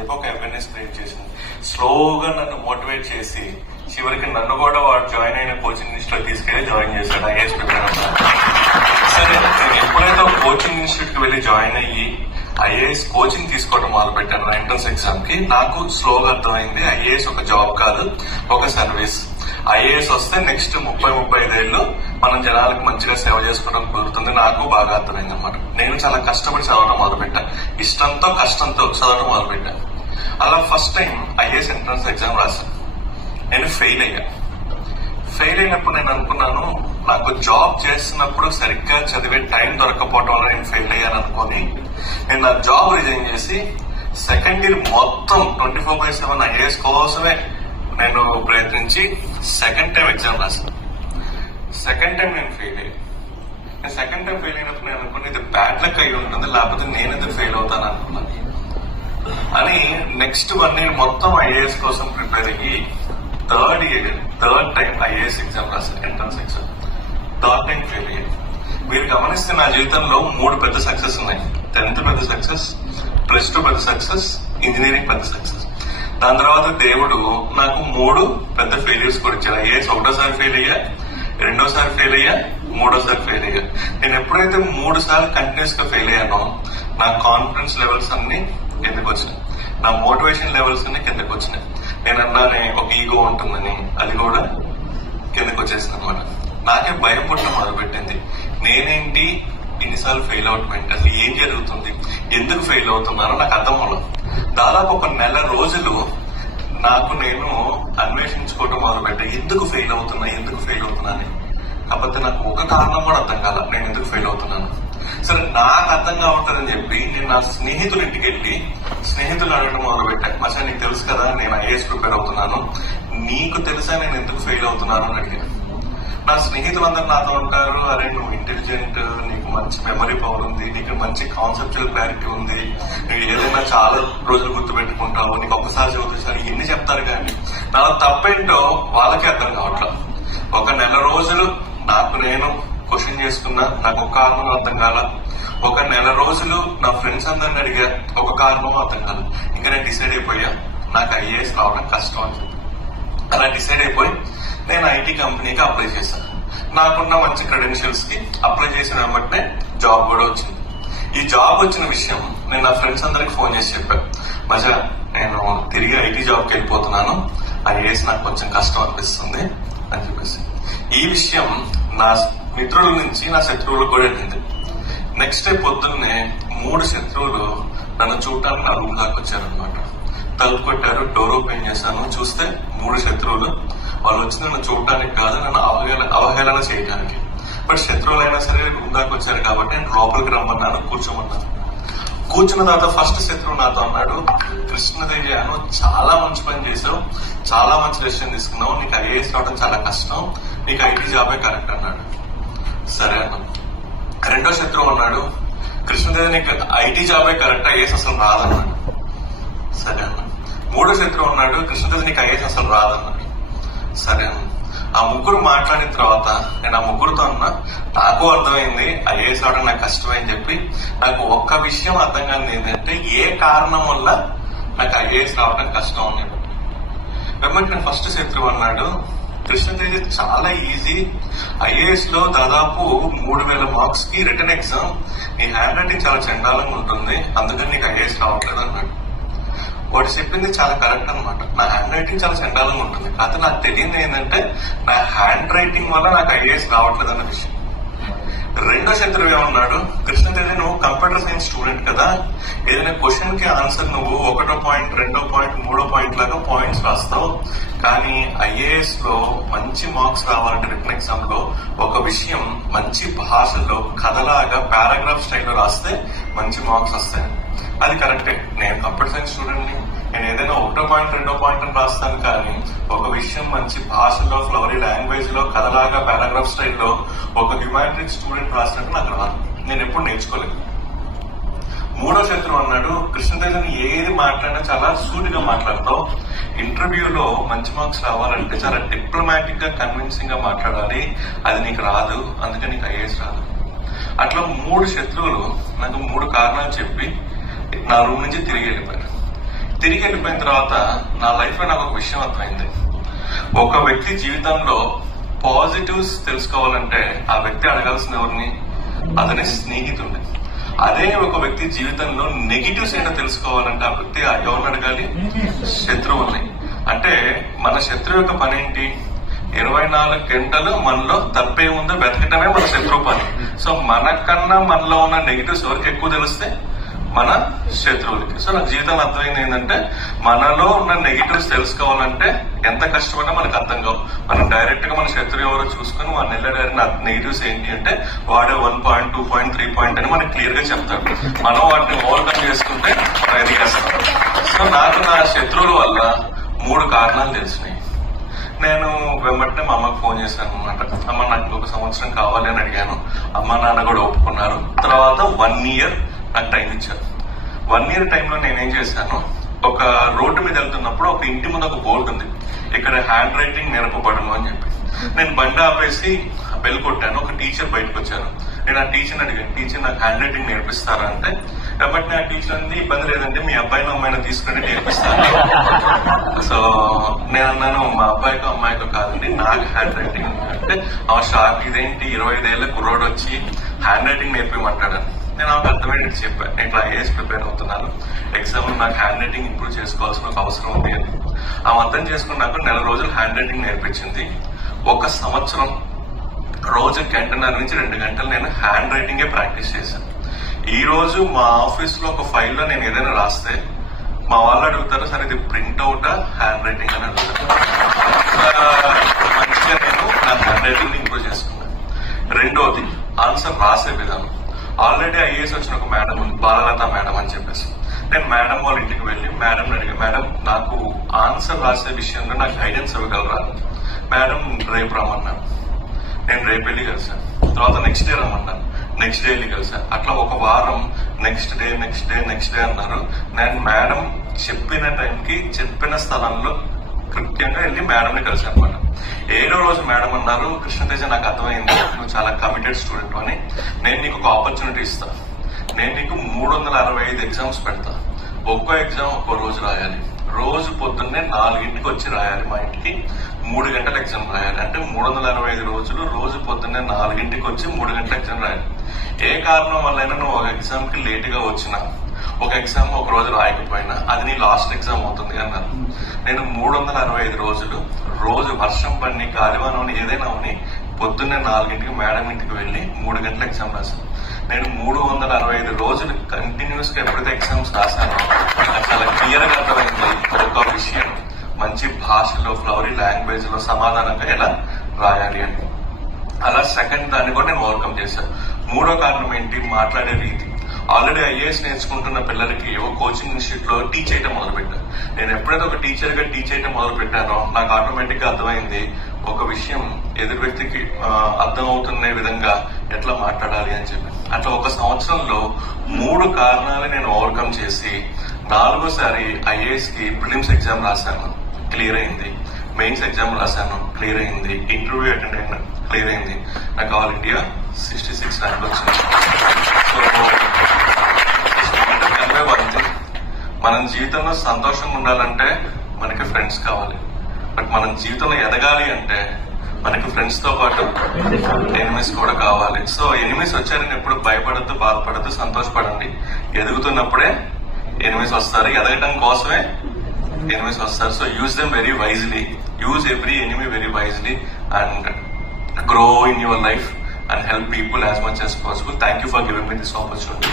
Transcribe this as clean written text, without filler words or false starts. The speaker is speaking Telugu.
చెప్పి ఒక అవేర్నెస్ క్రియేట్ చేసింది. స్లోగా నన్ను మోటివేట్ చేసి చివరికి నన్ను కూడా వాడు జాయిన్ అయిన కోచింగ్ ఇన్స్టిట్యూట్ తీసుకెళ్లి జాయిన్ చేశాడు. ఐఏఎస్ ప్రిపేర్ అవుతాను. సరే, నేను ఎప్పుడైతే కోచింగ్ ఇన్స్టిట్యూట్ కి వెళ్ళి జాయిన్ అయ్యి ఐఏఎస్ కోచింగ్ తీసుకోవడం మొదలు పెట్టాను నా ఎంట్రన్స్ ఎగ్జామ్ కి, నాకు స్లోగా అర్థమైంది ఐఏఎస్ ఒక జాబ్ కాదు, ఒక సర్వీస్. ఐఏఎస్ వస్తే నెక్స్ట్ 30-35 ఏళ్ళు మనం జనాలకు మంచిగా సేవ చేసుకోవడం కుదురుతుంది. నాకు బాగా అర్థమైంది అనమాట. నేను చాలా కష్టపడి చదవడం మొదలుపెట్టా, ఇష్టంతో కష్టంతో చదవడం మొదలుపెట్టా. అలా first time IAS entrance exam రాశాను. నేను ఫెయిల్ అయ్యా. ఫెయిల్ అయినప్పుడు నేను అనుకున్నాను, నాకు జాబ్ చేస్తున్నప్పుడు సరిగ్గా చదివే టైం దొరకపోవడం వల్ల నేను ఫెయిల్ అయ్యాను అనుకుని నేను నా జాబ్ రిజైన్ చేసి సెకండ్ ఇయర్ మొత్తం 24/7 ఐఏఎస్ కోసమే నేను ప్రయత్నించి సెకండ్ టైం ఎగ్జామ్ రాశాను. సెకండ్ టైం నేను ఫెయిల్ అయ్యాను. సెకండ్ టైం ఫెయిల్ అయినప్పుడు నేను అనుకున్నా ఇది బ్యాడ్ లక్ అయి ఉంటుంది, లేకపోతే నేను ఎందుకు ఫెయిల్ అవుతాను అనుకున్నాను. అని నెక్స్ట్ 1 year మొత్తం ఐఏఎస్ కోసం ప్రిపేర్ అయ్యి థర్డ్ టైం ఐఏఎస్ ఎగ్జామ్ రాశాను, entrance exam. Third time fail అయ్యాను. మీరు గమనిస్తే నా జీవితంలో 3 పెద్ద సక్సెస్ ఉన్నాయి. 10th పెద్ద సక్సెస్, +2 పెద్ద సక్సెస్, ఇంజనీరింగ్ పెద్ద సక్సెస్. దాని తర్వాత దేవుడు నాకు 3 పెద్ద ఫెయిల్యూర్స్ కూడా ఇచ్చాడు. ఐఏఎస్ ఒకటోసారి ఫెయిల్ అయ్యా, రెండోసారి ఫెయిల్ అయ్యా, మూడోసారి ఫెయిల్ అయ్యా. నేను ఎప్పుడైతే 3 సార్లు కంటిన్యూస్ గా ఫెయిల్ అయ్యానో నా కాన్ఫిడెన్స్ లెవెల్స్ అన్ని కిందకు వచ్చినాయి, నా మోటివేషన్ లెవెల్స్ అన్ని కిందకు వచ్చినాయి. నేను అన్నానే ఒక ఈగో ఉంటుందని, అది కూడా కిందకు వచ్చేసింది అనమాట. నాకే భయం పుట్టడం మొదలుపెట్టింది. నేనేంటి ఇన్నిసార్లు ఫెయిల్ అవటం ఏంటి, అసలు ఏం జరుగుతుంది, ఎందుకు ఫెయిల్ అవుతున్నానో నాకు అర్థం అవ్వలేదు. దాదాపు ఒక నెల రోజులు నాకు నేను అన్వేషించుకోవడం మొదలుపెట్టా. ఎందుకు ఫెయిల్ అవుతున్నా అని. కాకపోతే నాకు ఒక కారణం కూడా అర్థం కాల, నేను ఎందుకు ఫెయిల్ అవుతున్నాను. సరే, నాకు అర్థం కావట్లేదని చెప్పి నేను నా స్నేహితుల ఇంటికి వెళ్ళి స్నేహితులు అడగడం మొదలుపెట్టా. మసా నీకు తెలుసు కదా నేను ఐఏఎస్ ప్రిపేర్ అవుతున్నాను, నీకు తెలుసా నేను ఎందుకు ఫెయిల్ అవుతున్నాను అని అడిగాను. నా స్నేహితులందరూ నాతో ఉంటారు, అరే నువ్వు ఇంటెలిజెంట్, నీకు మంచి మెమరీ పవర్ ఉంది, నీకు మంచి కాన్సెప్చువల్ క్లారిటీ ఉంది, నువ్వు ఏదైనా చాలా రోజులు గుర్తుపెట్టుకుంటావు, నీకు ఒక్కసారి చదువుతారు, ఎన్ని చెప్తారు. కానీ నా తప్పేంటో వాళ్ళకే అర్థం కావట్లేదు. ఒక నెల రోజులు నాకు నేను క్వశ్చన్ చేసుకున్నా, నాకు ఒక కారణం అర్థం కాల. ఒక నెల రోజులు నా ఫ్రెండ్స్ అందరిని అడిగా, ఒక కారణం అర్థం కాదు. ఇంకా నేను డిసైడ్ అయిపోయా నాకు ఐఏఎస్ రావడం కష్టం అని చెప్పి. అలా డిసైడ్ అయిపోయి నేను ఐటీ కంపెనీకి అప్లై చేశాను. నాకున్న మంచి క్రెడెన్షియల్స్ కి అప్లై చేసిన వెంబటనే జాబ్ కూడా వచ్చింది. ఈ జాబ్ వచ్చిన విషయం నేను నా ఫ్రెండ్స్ అందరికి ఫోన్ చేసి చెప్పాను, మజా నేను తిరిగి ఐటీ జాబ్కి వెళ్ళిపోతున్నాను, ఐఏఎస్ నాకు కొంచెం కష్టం అనిపిస్తుంది అని చెప్పేసి. ఈ విషయం నా మిత్రుల నుంచి నా శత్రువులకు కూడా వెళ్ళింది. నెక్స్ట్ డే పొద్దున్నే 3 శత్రువులు నన్ను చూడటానికి నా రూమ్ దాకా వచ్చారనమాట. తలుపు కొట్టారు, డోర్ ఓపెన్ చేశాను. చూస్తే 3 శత్రువులు. వాళ్ళు వచ్చి నన్ను చూడటానికి కాదు, నన్ను అవహేళన చేయడానికి. బట్ శత్రువులైనా సరే రూమ్ దాకా వచ్చారు కాబట్టి నేను లోపలికి రమ్మన్నాను, కూర్చోమన్నాను. కూర్చున్న తర్వాత ఫస్ట్ శత్రువు నాతో అన్నాడు, కృష్ణదేవి నువ్వు చాలా మంచి పని చేసావు, చాలా మంచి డెసిషన్ తీసుకున్నావు, నీకు ఐఏఎస్ రావడం చాలా కష్టం, నీకు ఐటీ జాబే కరెక్ట్ అన్నాడు. సరే అన్నాను. రెండో శత్రువు అన్నాడు, కృష్ణదేవి నీకు ఐటీ జాబే కరెక్ట్, ఐఏఎస్ అసలు రాదన్నాడు. సరే అన్నాను. మూడో శత్రువు అన్నాడు, కృష్ణదేవి నీకు ఐఏఎస్ అసలు రాదన్నాడు. సరే అన్నాను. ఆ 3 మాట్లాడిన తర్వాత నేను ఆ 3తో అన్నా, నాకు అర్థమైంది ఐఏఎస్ రావడం నాకు కష్టమని చెప్పి. నాకు ఒక్క విషయం అర్థం కాదు, ఏంటంటే ఏ కారణం వల్ల నాకు ఐఏఎస్ రావడం కష్టం అని. వెంబడి నేను ఫస్ట్ శత్రువు అన్నాడు, కృష్ణతేజ చాలా ఈజీ, ఐఏఎస్ లో దాదాపు 3000 మార్క్స్ కి రిటర్న్ ఎగ్జామ్, నీ హ్యాండ్ రైటింగ్ చాలా చండాలంగా ఉంటుంది, అందుకని నీకు ఐఏఎస్ రావట్లేదు అన్నాడు. వాడు చెప్పింది చాలా కరెక్ట్ అనమాట. నా హ్యాండ్ రైటింగ్ చాలా చండాలంగా ఉంటుంది, కాకపోతే నాకు తెలియదు ఏంటంటే నా హ్యాండ్ రైటింగ్ వల్ల నాకు ఐఏఎస్ రావట్లేదు అన్న విషయం. రెండో శత్రువు ఏమన్నాడు, కృష్ణతేజ నువ్వు కంప్యూటర్ సైన్స్ స్టూడెంట్ కదా, ఏదైనా క్వశ్చన్ కి ఆన్సర్ నువ్వు 1వ పాయింట్, 2వ పాయింట్, 3వ పాయింట్ లాగా పాయింట్స్ రాస్తావు, కానీ ఐఏఎస్ లో మంచి మార్క్స్ రావాలంటే రిటర్న్ ఎగ్జామ్ లో ఒక విషయం మంచి భాషలో కథలాగా పారాగ్రాఫ్ స్టైల్లో రాస్తే మంచి మార్క్స్ వస్తాయి. అది కరెక్టే, నేను కంప్యూటర్ సైన్స్ స్టూడెంట్ ని, నేను ఏదైనా 1వ పాయింట్, 2వ పాయింట్ అని రాస్తాను, కానీ ఒక విషయం మంచి భాషలో ఫ్లవరీ లాంగ్వేజ్ లో కథలాగా పారాగ్రాఫ్ స్టైల్లో ఒక హ్యుమానిటీస్ స్టూడెంట్ రాసినట్టు నాకు రాదు, నేను ఎప్పుడు నేర్చుకోలేదు. మూడో శత్రువు అన్నాడు, కృష్ణతేజని ఏది మాట్లాడినా చాలా సూటిగా మాట్లాడతావు, ఇంటర్వ్యూలో మంచి మార్క్స్ రావాలంటే చాలా డిప్లొమాటిక్ గా కన్విన్సింగ్ గా మాట్లాడాలి, అది నీకు రాదు, అందుకని నీకు ఐఏఎస్ రాదు. అట్లా 3 శత్రువులు నాకు 3 కారణాలు చెప్పి నా రూమ్ నుంచి తిరిగి వెళ్ళిపోయారు. తిరిగి వెళ్ళిపోయిన తర్వాత నా లైఫ్ లో నాకు ఒక విషయం అర్థమైంది. ఒక వ్యక్తి జీవితంలో పాజిటివ్స్ తెలుసుకోవాలంటే ఆ వ్యక్తి అడగాల్సిన ఎవరిని? అతని స్నేహితుడిని. అదే ఒక వ్యక్తి జీవితంలో నెగిటివ్స్ ఏంటో తెలుసుకోవాలంటే ఆ వ్యక్తి ఎవరిని అడగాలి? శత్రువుల్ని. అంటే మన శత్రువు యొక్క పని ఏంటి? 24 గంటలు మనలో తప్పే ఉందో వెతకటమే మన శత్రువు పని. సో మనకన్నా మనలో ఉన్న నెగిటివ్స్ ఎవరికి ఎక్కువ తెలిస్తే? మన శత్రువులకి. సో నాకు జీవితంలో అర్థమైంది ఏంటంటే మనలో ఉన్న నెగిటివ్స్ తెలుసుకోవాలంటే ఎంత కష్టపడినా మనకు అర్థం కావు. మనం డైరెక్ట్ గా మన శత్రువు ఎవరో చూసుకుని మన నెల్లడారిన నెగిటివ్స్ ఏంటి అంటే వాడే 1 పాయింట్ 2 పాయింట్ 3 పాయింట్ అని మనకి క్లియర్ గా చెప్తాడు. మనం వాటిని ఓవర్కమ్ చేసుకుంటే మనం ఎదిగేస్తాం. సో నాకు నా శత్రువుల వల్ల 3 కారణాలు తెలిసినాయి. నేను వెంబటనే మా అమ్మకి ఫోన్ చేశాను అనమాట. అమ్మ నాకు 1 సంవత్సరం కావాలి అని అడిగాను. అమ్మ నాన్న కూడా ఒప్పుకున్నారు. తర్వాత 1 year నాకు టైం ఇచ్చారు. 1 year టైంలో నేనేం చేశాను, ఒక రోడ్డు మీద వెళ్తున్నప్పుడు ఒక ఇంటి ముందు ఒక బోర్డు ఉంది, ఇక్కడ హ్యాండ్ రైటింగ్ నేర్పబడను అని చెప్పి. నేను బండి ఆపేసి బెల్ కొట్టాను. ఒక టీచర్ బయటకు వచ్చారు. నేను ఆ టీచర్ని అడిగాను, టీచర్ నాకు హ్యాండ్ రైటింగ్ నేర్పిస్తారా అంటే, కాబట్టి ఆ టీచర్ అంది ఇబ్బంది లేదంటే మీ అబ్బాయిని అమ్మాయిని తీసుకుని నేర్పిస్తాను. సో నేను అన్నాను మా అబ్బాయికో అమ్మాయికో కాదండి, నాకు హ్యాండ్ రైటింగ్ అంటే షాక్. ఇదేంటి 25 ఏళ్ల కుర్రోడు వచ్చి హ్యాండ్ రైటింగ్ నేర్పిమంటాడు. నేను ఆమెకు అర్థమయ్యేది చెప్పాను, నేను ఇట్లా ఐఏఎస్ ప్రిపేర్ అవుతున్నాను, ఎగ్జామ్ నాకు హ్యాండ్ రైటింగ్ ఇంప్రూవ్ చేసుకోవాల్సిన ఒక అవసరం ఉంది అని. ఆమె అర్థం చేసుకున్నాక 1 రోజులు హ్యాండ్ రైటింగ్ నేర్పించింది. 1 సంవత్సరం రోజు 1.5 నుంచి 2 గంటలు నేను హ్యాండ్ రైటింగే ప్రాక్టీస్ చేశాను. ఈ రోజు మా ఆఫీస్ లో ఒక ఫైల్లో నేను ఏదైనా రాస్తే మా వాళ్ళు అడుగుతారు, సరే ఇది ప్రింట్ అవుటా హ్యాండ్ రైటింగ్ అని అడుగుతారు. మంచిగా నేను నా హ్యాండ్ రైటింగ్ ఇంప్రూవ్ చేసుకున్నాను. రెండోది ఆన్సర్ రాసే విధానం. ఆల్రెడీ ఐఏఎస్ వచ్చిన ఒక మేడం ఉంది, బాలలత మేడం అని చెప్పేసి. నేను మేడం వాళ్ళ ఇంటికి వెళ్ళి మేడం అడిగా, మేడం నాకు ఆన్సర్ రాసే విషయంలో నాకు గైడెన్స్ ఇవ్వగలరా? మేడం రేపు రమ్మన్నాను. నేను రేపు వెళ్ళి కలిసాను. తర్వాత నెక్స్ట్ డే రమ్మన్నాను, నెక్స్ట్ డే వెళ్ళి కలిసాను. అట్లా ఒక వారం నెక్స్ట్ డే అన్నారు. నేను మేడం చెప్పిన టైంకి చెప్పిన స్థలంలో కృత్యంగా వెళ్ళి మేడంని కలిసాను అనమాట. 7వ రోజు మేడం అన్నారు, కృష్ణతేజ నాకు అర్థమైంది నువ్వు చాలా కమిటెడ్ స్టూడెంట్ అని, నేను నీకు ఒక ఆపర్చునిటీ ఇస్తా. నేను నీకు 365 ఎగ్జామ్స్ పెడతా. ఒక్కో ఎగ్జామ్ ఒక్కో రోజు రాయాలి. రోజు పొద్దున్నే 4 వచ్చి రాయాలి. మా ఇంటికి 3 గంటల ఎగ్జామ్ రాయాలి. అంటే 365 రోజులు రోజు పొద్దున్నే 4 వచ్చి 3 గంటల ఎగ్జామ్ రాయాలి. ఏ కారణం వల్లైనా నువ్వు ఒక ఎగ్జామ్ కి లేట్ గా వచ్చినా, ఒక ఎగ్జామ్ ఒక రోజు రాయకపోయినా అది నీ లాస్ట్ ఎగ్జామ్ అవుతుంది అన్నారు. నేను 365 రోజులు రోజు వర్షం పడిని గాలివానని ఏదైనా ఉని పొద్దున్నే 4 మేడం ఇంటికి వెళ్ళి 3 గంటల ఎగ్జామ్ రాశాను. నేను 365 రోజులు కంటిన్యూస్ గా ఎప్పుడైతే ఎగ్జామ్స్ రాశానో నాకు చాలా క్లియర్ గా అర్థమైంది ఒక విషయం, మంచి భాషలో ఫ్లవరీ లాంగ్వేజ్ లో సమాధానంగా ఎలా రాయాలి అని. అలా సెకండ్ దాన్ని కూడా నేను ఓవర్కమ్ చేశాను. 3వ కారణం ఏంటి? మాట్లాడే రీతి. ఆల్రెడీ ఐఏఎస్ నేర్చుకుంటున్న పిల్లలకి ఒక కోచింగ్ ఇన్స్టిట్యూట్ లో టీచ్ చేయడం మొదలు పెట్టాను. నేను ఎప్పుడైతే ఒక టీచర్ గా టీచ్ చేయడం మొదలు పెట్టానో నాకు ఆటోమేటిక్ గా అర్థమైంది ఒక విషయం ఎదురు వ్యక్తికి అర్థం అవుతున్న విధంగా ఎట్లా మాట్లాడాలి అని చెప్పి. అట్లా 1 సంవత్సరంలో 3 కారణాలు నేను ఓవర్కమ్ చేసి 4వసారి ఐఏఎస్ కి ప్రిలిమ్స్ ఎగ్జామ్ రాశాను, క్లియర్ అయింది. మెయిన్స్ ఎగ్జామ్ రాశాను, క్లియర్ అయింది. ఇంటర్వ్యూ అటెండ్ అయినా, క్లియర్ అయింది. నాకు ఆల్ ఇండియా 66 ర్యాంక్ వచ్చింది. సో మనం జీవితంలో సంతోషంగా ఉండాలంటే మనకి ఫ్రెండ్స్ కావాలి. బట్ మనం జీవితంలో ఎదగాలి అంటే మనకి ఫ్రెండ్స్ తో పాటు ఎనిమీస్ కూడా కావాలి. సో ఎనిమీస్ వచ్చారని ఎప్పుడు భయపడద్దు, బాధపడద్దు, సంతోషపడండి. ఎదుగుతున్నప్పుడే ఎనిమీస్ వస్తారు, ఎదగటం కోసమే ఎనిమీస్ వస్తారు. So use them very wisely, use every enemy very wisely and grow in your life and help people as much as possible. Thank you for giving me this opportunity.